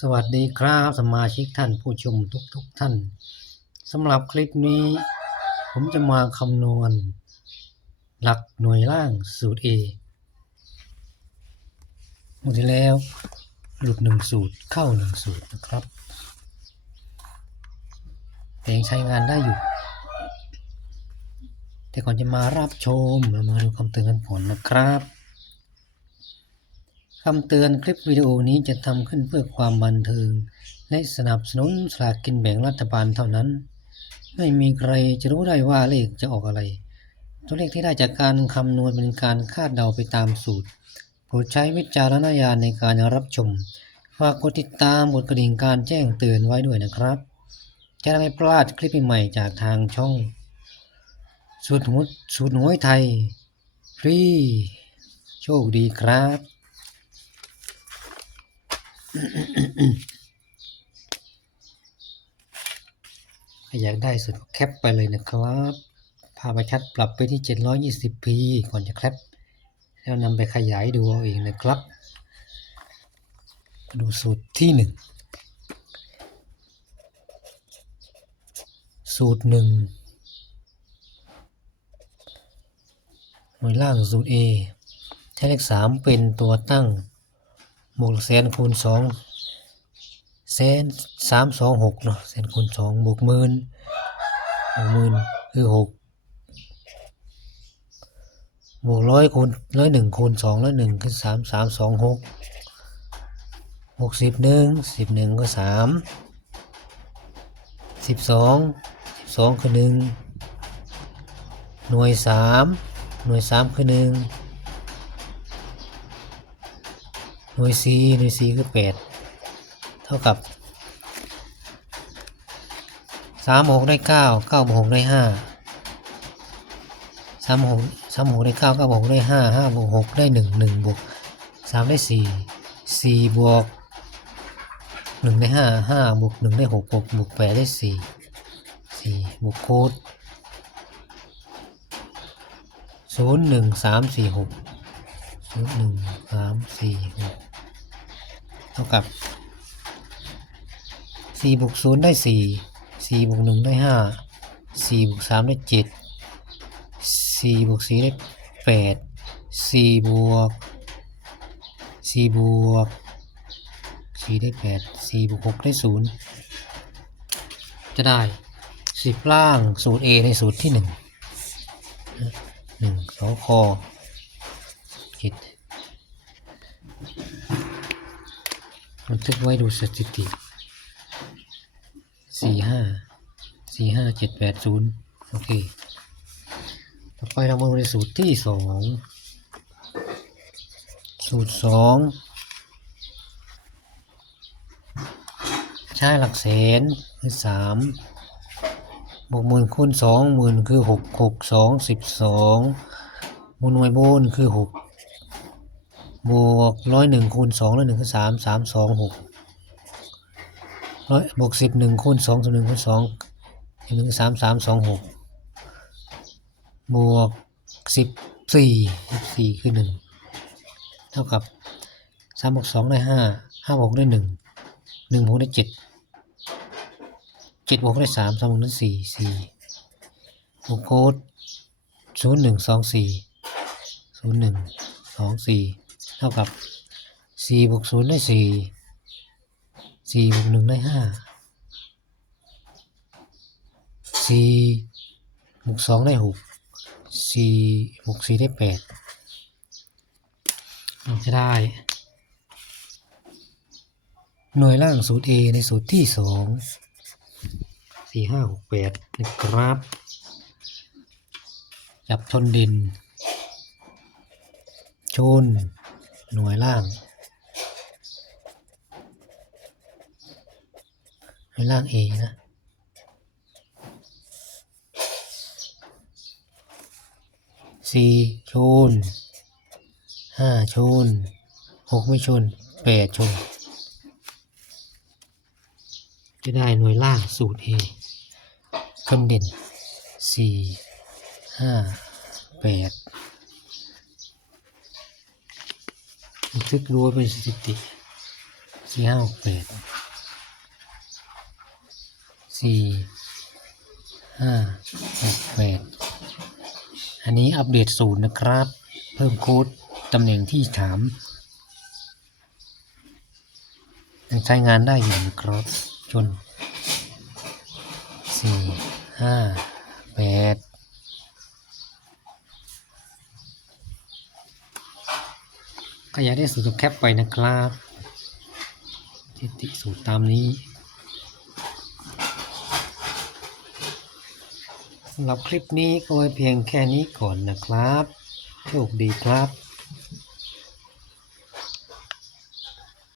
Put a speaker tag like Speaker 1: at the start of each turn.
Speaker 1: สวัสดีครับสมาชิกท่านผู้ชมทุกๆทท่านสำหรับคลิปนี้ ผมจะมาคำนวณ หลักหน่วยล่างสูตร A หมดที่แล้วหลุดหนึ่งสูตรเข้าหนึ่งสูตรนะครับแต่ยังใช้งานได้อยู่ แต่ก่อนจะมารับชมเรามาดูคำเตือนกันก่อนนะครับ คำเตือนคลิปวิดีโอนี้จะทำขึ้นเพื่อความบันเทิง และสนับสนุนสลากกินแบ่งรัฐบาลเท่านั้น ไม่มีใครจะรู้ได้ว่าเลขจะออกอะไร ตัวเลขที่ได้จากการคำนวณเป็นการคาดเดาไปตามสูตรโปรดใช้วิจารณญาณในการรับชมฝากกดติดตามกดกระดิ่งการแจ้งเตือนไว้ด้วยนะครับ จะได้ไม่พลาดคลิปใหม่จากทางช่อง สูตรหุดสูตรหวยไทย ฟรี โชคดีครับ อยากได้สุดแคปไปเลยนะครับ ภาพชัดปรับไปที่ 720p ก่อนจะแคป แล้วนำไปขยายดูเอาเองนะครับ ดูสูตรที่หนึ่งสูตรหนึ่งหน่วยล่างสูตร A ใช้เลขสามเป็นตัวตั้ง บวกแสนคูณสองแสนสามสองหกเนาะแสนคูณสองบวกหมื่นบวกหมื่นคือหกบวกร้อยคูณร้อยหนึ่งคูณสองร้อยหนึ่งคือสามสามสองหกหกสิบหนึ่งสิบหนึ่งก็สามสิบสองสิบสองคือหนึ่งหน่วยสามหน่วยสามคือหนึ่ง หน่วยสี่หน่วยสี่คือแปดเท่ากับสามหกได้เก้าเก้าบวกหกได้ห้าสามหกสามหกได้เก้าเก้าบวกหกได้ห้าห้าบวกหกได้หนึ่งหนึ่งบวกสามได้สี่สี่บวกหนึ่งได้ห้าห้าบวกหนึ่งได้หกหกบวกแปดได้สี่สี่บวกโค้ดศูนย์หนึ่งสามสี่หกศูนย์หนึ่งสามสี่หก ท่ากับสี่บวกศูนย์ได้สี่สี่บวกหนึ่งได้ห้าสี่บวกสามได้เจ็ดสี่บวกสี่ได้แปดสี่บวกสี่บวกสี่ได้แปดสี่บวกหกได้ศูนย์จะได้สิบล่างสูตร A ในสูตรที่หนึ่งหนึ่งสองคอคิด บันทึกไว้ดูสถิติสี่ห้าสี่ห้าเจ็ดแปดศูนย์โอเค ต่อไปเรามาดูในสูตรที่สองสูตรสองใช้หลักแสนคือสามบวกหมื่นคูณสองหมื่นคือหกหกสองสิบสองบวกหน่วยบนคือหก บวกร้อยหนึ่งคูณสองร้อยหนึ่งคือสามสามสองหกร้อยบวกสิบหนึ่งคูณสองสิบหนึ่งคูณสองหนึ่งสามสามสองหกบวกสิบสี่สิบสี่คือหนึ่งเท่ากับสามบวกสองได้ห้าห้าบวกได้หนึ่งหนึ่งบวกได้เจ็ดเจ็ดบวกได้สามสามบวกได้สี่สี่บวกโค้ดศูนย์หนึ่งสองสี่ศูนย์หนึ่งสองสี่ เท่ากับสี่บวกศูนย์ได้สี่สี่บวกหนึ่งได้ห้าสี่บวกสองได้หกสี่บวกสี่ได้แปดเราจะได้ หน่วยล่างสูตร A ในสูตรที่สองสี่ห้าหกแปดนะครับ จับชนดิน ชน หน่วยล่างหน่วยล่าง A นะสี่ชนห้าชนหกไม่ชนแปดชน จะได้หน่วยล่างสูตร A คนเด่นสี่ห้าแปดบัน ทึกรู้ไว้เป็นสถิติสสี่ห้าหกแปดสี่ห้าหกแปดอันนี้อัปเดตศูนย์นะครับ เพิ่มโค้ดตำแหน่งที่ถามยังใช้งานได้อยู่นะครับจนสี่ห้าแปด ขยายได้สูตรแคปไปนะครับทิติสูตรตามนี้สำหรับคลิปนี้ก็ไว้เพียงแค่นี้ก่อนนะครับ โชคดีครับ